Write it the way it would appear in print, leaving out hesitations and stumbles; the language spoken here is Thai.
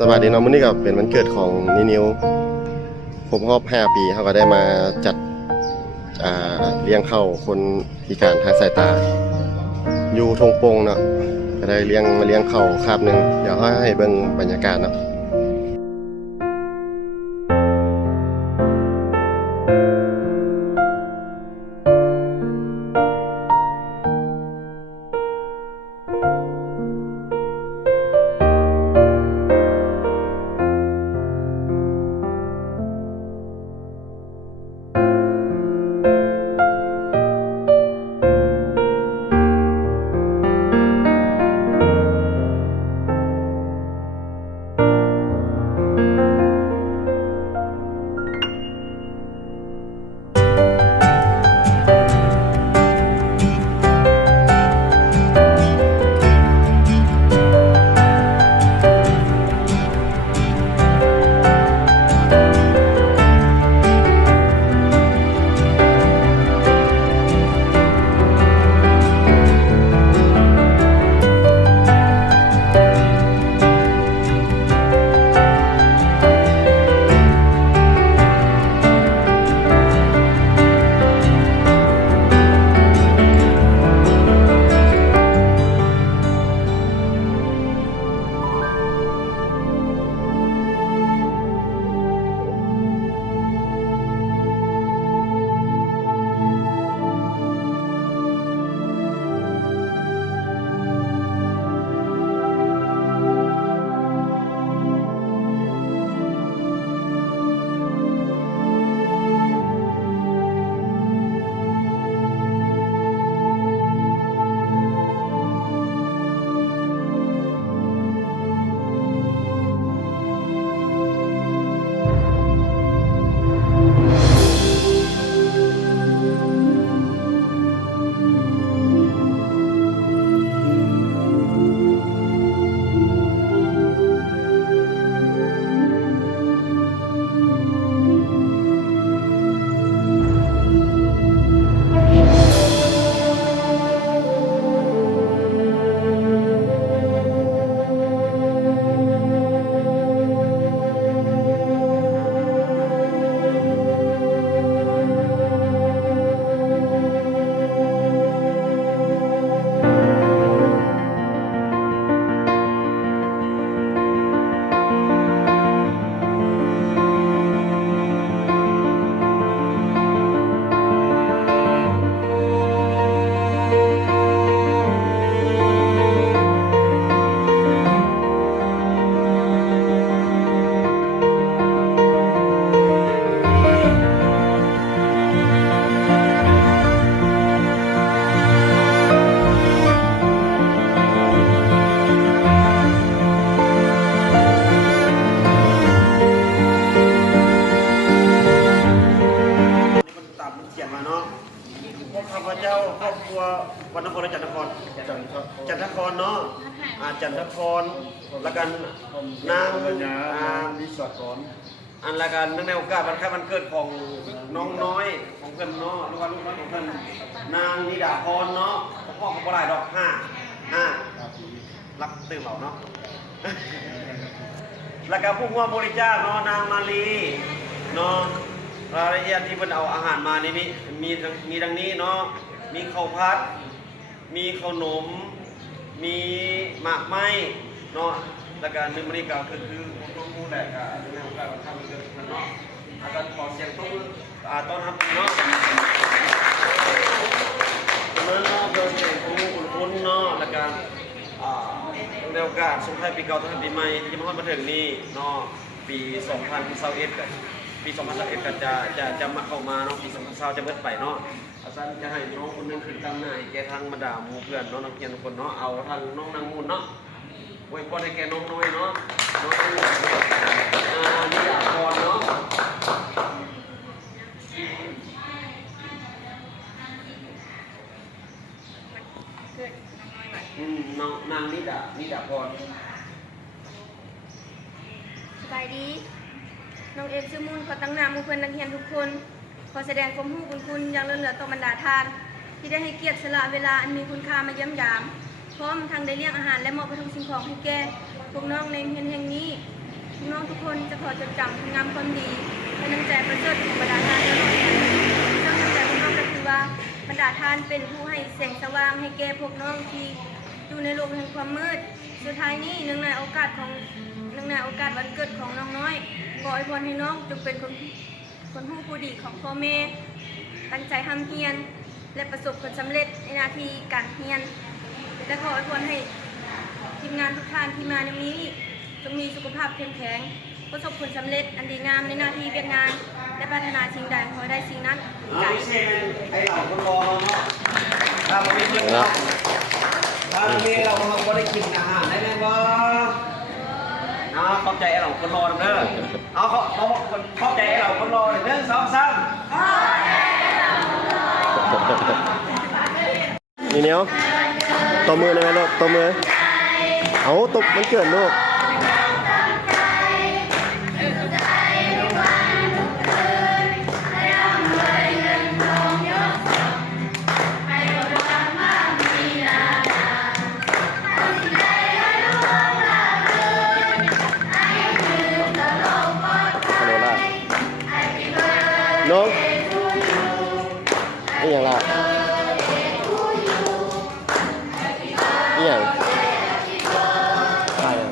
สวัสดีน้องมื้อนี้ก็เป็นวันเกิดของนิวครบรอบ5 ปีเขาก็ได้มาจัดเลี้ยงข้าวคนพิการทางสายตาอยู่ทงโปงเนาะก็ได้มาเลี้ยงข้าวคาบหนึงเดี๋ยวให้เบิ่งบรรยากาศเนาะข้าพเจ้าครอบครัววันนครและจันทครเนาะจันทครแล้วกันนางวิศวกรอันละกันเนื่องในโอกาสวันคล้ายวันเกิดของน้องน้อยของเพิ่นเนาะลูกน้อยของเพิ่นนางนิดาพรเนาะพ่อของบ่หลายดอก5รักตื่นเหล่าเนาะแล้วก็ผู้ร่วมบริจาคเนาะนางมาลีเนาะรายละเอียดที่เพิ่นเอาอาหารมานี่มีดังนี้เนาะมีข้าวผัดมีขนมมีหมากไม้เนาะแล้วก็1 มื้อก็คือของหมู่แหละก็ในโอกาสวันทำเกิดเนาะอาจารย์ขอเสียงปรบมือต้อนรับเนาะเมื่อเนาะเดินเสียงของคุณเนาะแล้วก็ในโอกาสส่งท้ายปีเก่าต้อนรับปีใหม่ที่มาฮอดมาถึงนี่เนาะปี2021กันปี2021ก็จะมาเข้ามาเนาะปี2020จะเบิดไปเนาะอาจารย์จะให้น้องคนนึงขึ้นตั้งหน้าให้แกทางมาด่าหมู่เพื่อนน้องนักเรียนทุกคนเนาะเอาทางน้องนางมูลเนาะไว้พรให้แกน้องน้อยเนาะน้องนิดาพรเนาะนางนิดาพร สบายดีน้องเอ็มชื่อมูลขอตั้งนามหมู่เพื่อนนักเรียนทุกคนขอแสดงความรู้บุญคุณอย่างล้นเหลือต่อบรรดาทานที่ได้ให้เกียรติสละเวลาอันมีคุณค่ามาเยี่ยมยามพร้อมทางได้เลี้ยงอาหารและมอบวัตถุสิ่งของให้แก่พวกน้องในโรงเรียนแห่งนี้ ทุกคนจะขอจดจำคุณงามความดีและน้ำใจประเสริฐของบรรดาท่านตลอดไปซึ่งน้ำใจของน้องก็คือว่าบรรดาท่านเป็นผู้ให้แสงสว่างให้แก่พวกน้องที่อยู่ในโลกแห่งความมืดสุดท้ายนี้เนื่องในโอกาสวันเกิดของน้องน้อยขออวยพรให้น้องจงเป็นคนผู้ดีของพ่อแม่ตั้งใจทำเพียรและประสบผลสำเร็จในหน้าที่การเรียนและขออวยพรให้ทีมงานทุกท่านที่มาในวันนี้จงมีสุขภาพเข้มแข็งประสบผลสำเร็จอันดีงามในหน้าที่เวียนงานและปรารถนาสิ่งใดขอให้ได้สิ่งนั้นใจ ไม่ใช่ไอ้เหล่าคนรอเนาะถ้าเราไม่เพื่อนเราถ้าเราไม่ได้กินอาหารได้ไหมบ่ขอบใจไอ้เหล่าคนรอเด้อเอาขอบใจไอ้เหล่าคนรอเด้อ2 3นี่เนี้ยตบมือได้ไหมลูกตบมือเอาตบมันเกิดลูกน้องนี่อย่างไรนี่อย่างใครอ่ะ